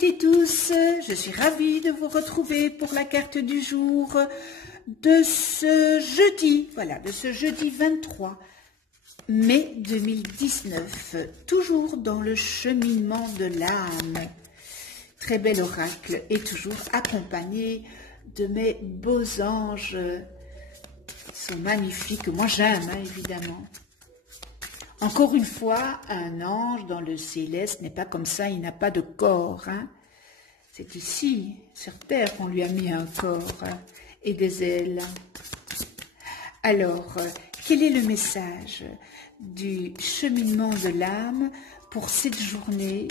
toutes et tous, je suis ravie de vous retrouver pour la carte du jour de ce jeudi, de ce jeudi 23 mai 2019, toujours dans le cheminement de l'âme. Très bel oracle et toujours accompagné de mes beaux anges. Ils sont magnifiques, moi j'aime évidemment. Encore une fois, un ange dans le céleste n'est pas comme ça, il n'a pas de corps. C'est ici, sur terre, qu'on lui a mis un corps et des ailes. Alors, quel est le message du cheminement de l'âme pour cette journée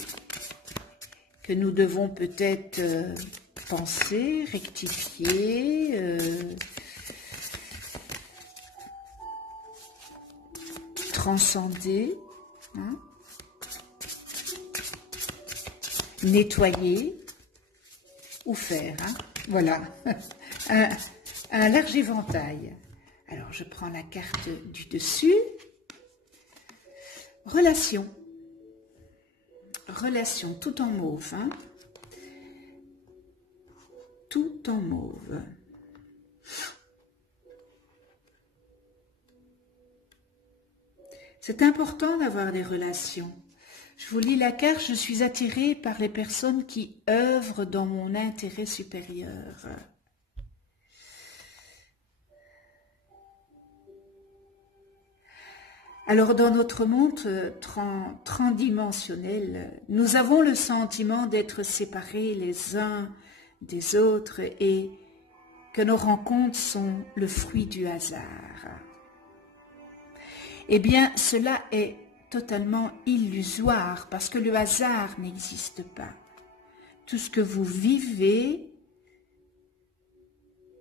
que nous devons peut-être penser, rectifier, transcender, nettoyer ou faire, voilà, un large éventail. Alors je prends la carte du dessus, relation, tout en mauve, tout en mauve. C'est important d'avoir des relations. Je vous lis la carte, je suis attirée par les personnes qui œuvrent dans mon intérêt supérieur. Alors dans notre monde transdimensionnel, nous avons le sentiment d'être séparés les uns des autres et que nos rencontres sont le fruit du hasard. Eh bien, cela est totalement illusoire parce que le hasard n'existe pas. Tout ce que vous vivez,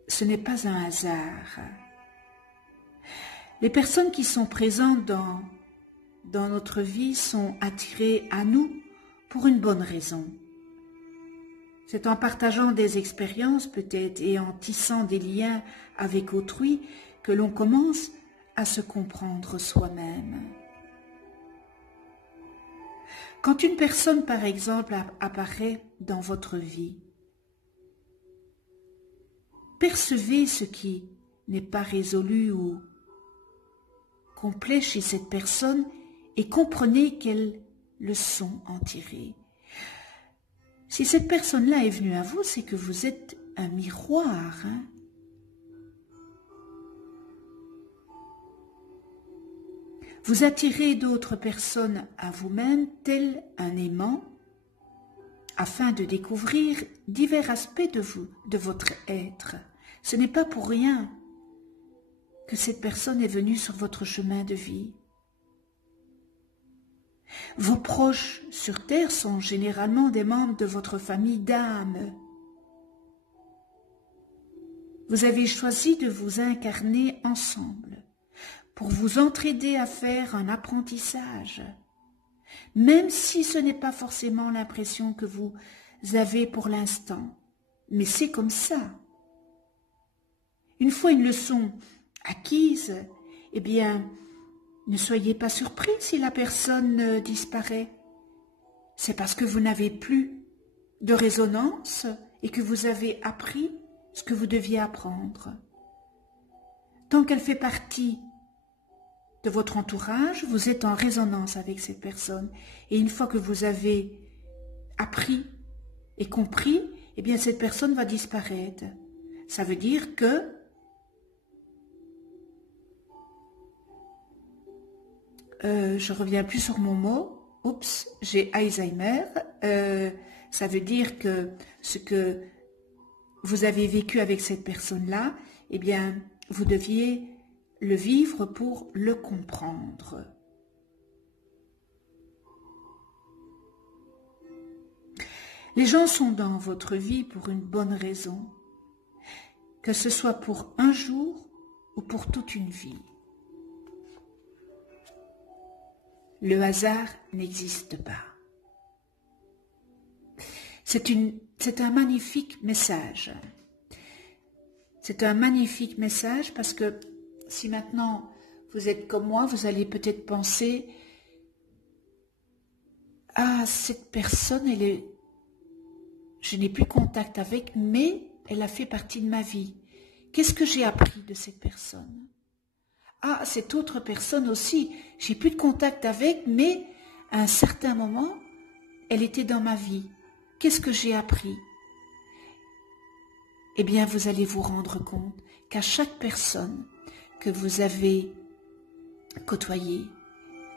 ce n'est pas un hasard. Les personnes qui sont présentes dans notre vie sont attirées à nous pour une bonne raison. C'est en partageant des expériences peut-être et en tissant des liens avec autrui que l'on commence à se comprendre soi-même. Quand une personne, par exemple, apparaît dans votre vie, percevez ce qui n'est pas résolu ou complet chez cette personne et comprenez quelles leçons en tirer. Si cette personne-là est venue à vous, c'est que vous êtes un miroir, Vous attirez d'autres personnes à vous-même, tel un aimant, afin de découvrir divers aspects de vous, de votre être. Ce n'est pas pour rien que cette personne est venue sur votre chemin de vie. Vos proches sur terre sont généralement des membres de votre famille d'âme. Vous avez choisi de vous incarner ensemble pour vous entraider à faire un apprentissage, même si ce n'est pas forcément l'impression que vous avez pour l'instant, mais c'est comme ça. Une fois une leçon acquise, eh bien, ne soyez pas surpris si la personne disparaît. C'est parce que vous n'avez plus de résonance et que vous avez appris ce que vous deviez apprendre. Tant qu'elle fait partie de votre entourage, vous êtes en résonance avec cette personne. Et une fois que vous avez appris et compris, eh bien cette personne va disparaître. Ça veut dire que je reviens plus sur mon mot. Oups, j'ai Alzheimer. Ça veut dire que ce que vous avez vécu avec cette personne-là, eh bien, vous deviez le vivre pour le comprendre. Les gens sont dans votre vie pour une bonne raison, que ce soit pour un jour ou pour toute une vie. Le hasard n'existe pas. C'est un magnifique message. C'est un magnifique message parce que si maintenant vous êtes comme moi, vous allez peut-être penser « Ah, cette personne, elle est je n'ai plus contact avec, mais elle a fait partie de ma vie. Qu'est-ce que j'ai appris de cette personne? Ah, cette autre personne aussi, j'ai plus de contact avec, mais à un certain moment, elle était dans ma vie. Qu'est-ce que j'ai appris? Eh bien, vous allez vous rendre compte qu'à chaque personne que vous avez côtoyée,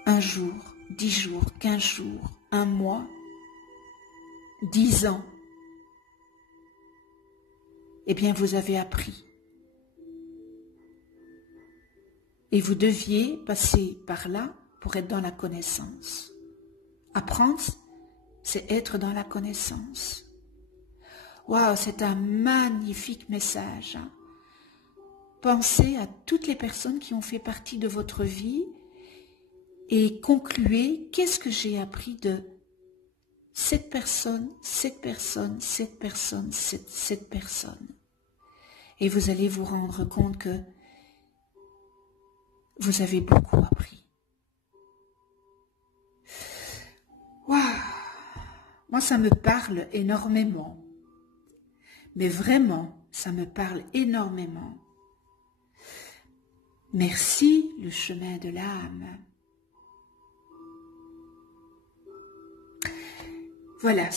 un jour, 10 jours, 15 jours, un mois, 10 ans, eh bien, vous avez appris. Et vous deviez passer par là pour être dans la connaissance. Apprendre, c'est être dans la connaissance. Waouh, c'est un magnifique message. Pensez à toutes les personnes qui ont fait partie de votre vie et concluez, qu'est-ce que j'ai appris de cette personne, cette personne, cette personne, cette personne. Et vous allez vous rendre compte que vous avez beaucoup appris. Waouh! Moi, ça me parle énormément. Mais vraiment, ça me parle énormément. Merci, le chemin de l'âme. Voilà,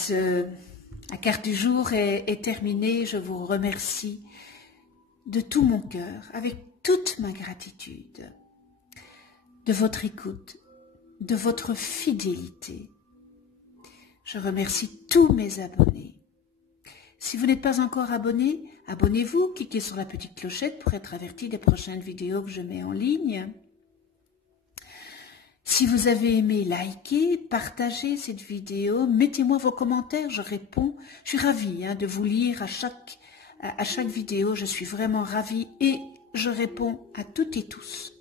la carte du jour est terminée. Je vous remercie de tout mon cœur, avec toute ma gratitude, de votre écoute, de votre fidélité. Je remercie tous mes abonnés. Si vous n'êtes pas encore abonné, abonnez-vous, cliquez sur la petite clochette pour être averti des prochaines vidéos que je mets en ligne. Si vous avez aimé, likez, partagez cette vidéo, mettez-moi vos commentaires, je réponds. Je suis ravie de vous lire à chaque vidéo, je suis vraiment ravie et je réponds à toutes et tous.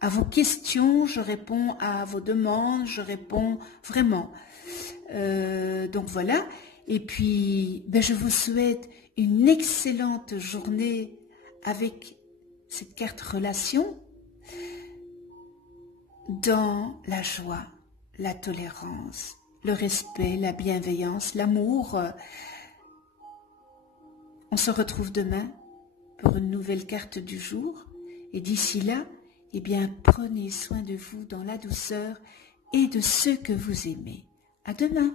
À vos questions, je réponds à vos demandes, je réponds vraiment. Donc voilà. Et puis, je vous souhaite une excellente journée avec cette carte relation dans la joie, la tolérance, le respect, la bienveillance, l'amour. On se retrouve demain pour une nouvelle carte du jour. Et d'ici là, eh bien, prenez soin de vous dans la douceur et de ceux que vous aimez. À demain.